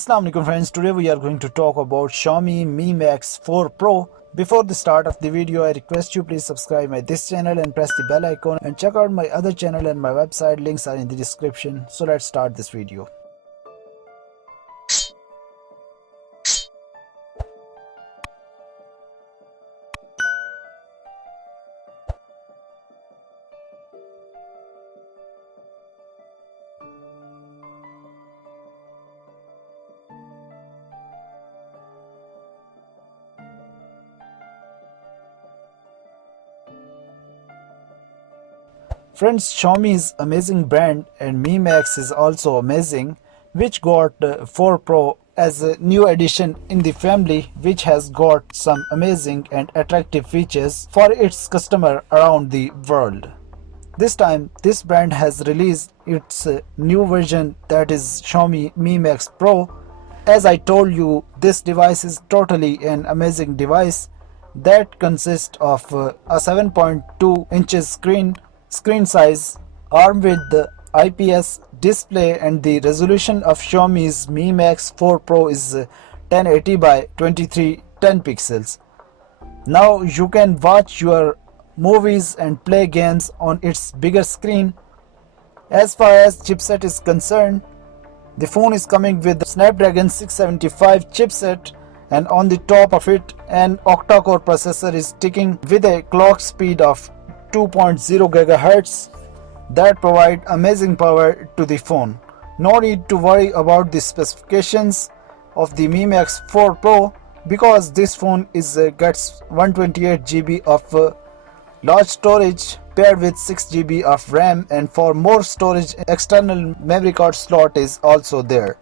Assalamu alaikum friends, today we are going to talk about Xiaomi Mi Max 4 Pro. Before the start of the video, I request you please subscribe my this channel and press the bell icon and check out my other channel and my website, links are in the description. So let's start this video. Friends, Xiaomi is amazing brand and Mi Max is also amazing, which got 4 Pro as a new addition in the family, which has got some amazing and attractive features for its customer around the world. This time, this brand has released its new version, that is Xiaomi Mi Max Pro. As I told you, this device is totally an amazing device that consists of a 7.2 inches screen size, armed with the IPS display, and the resolution of Xiaomi's Mi Max 4 Pro is 1080 by 2310 pixels. Now you can watch your movies and play games on its bigger screen. As far as chipset is concerned, the phone is coming with the Snapdragon 675 chipset, and on the top of it an octa-core processor is ticking with a clock speed of 2.0 GHz that provide amazing power to the phone. No need to worry about the specifications of the Mi Max 4 Pro because this phone gets 128 GB of large storage paired with 6 GB of RAM, and for more storage external memory card slot is also there.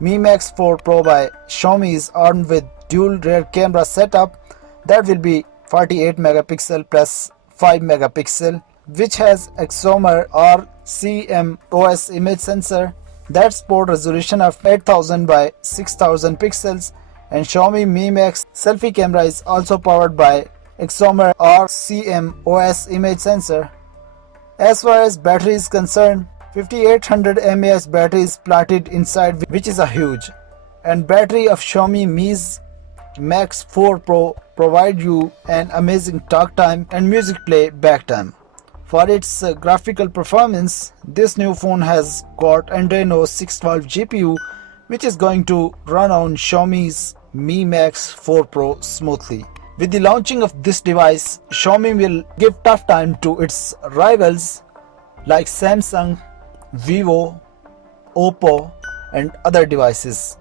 Mi Max 4 Pro by Xiaomi is armed with dual rear camera setup that will be 48 megapixel plus 5 megapixel, which has Exomer CMOS image sensor that support resolution of 8000 by 6000 pixels, and Xiaomi Mi Max selfie camera is also powered by Exomer CMOS image sensor. As far as battery is concerned, 5800 mAh battery is planted inside, which is a huge, and battery of Xiaomi Mi's Max 4 Pro provide you an amazing talk time and music play back time. For its graphical performance, this new phone has got Adreno 612 GPU, which is going to run on Xiaomi's Mi Max 4 Pro smoothly. With the launching of this device, Xiaomi will give tough time to its rivals like Samsung, Vivo, Oppo and other devices.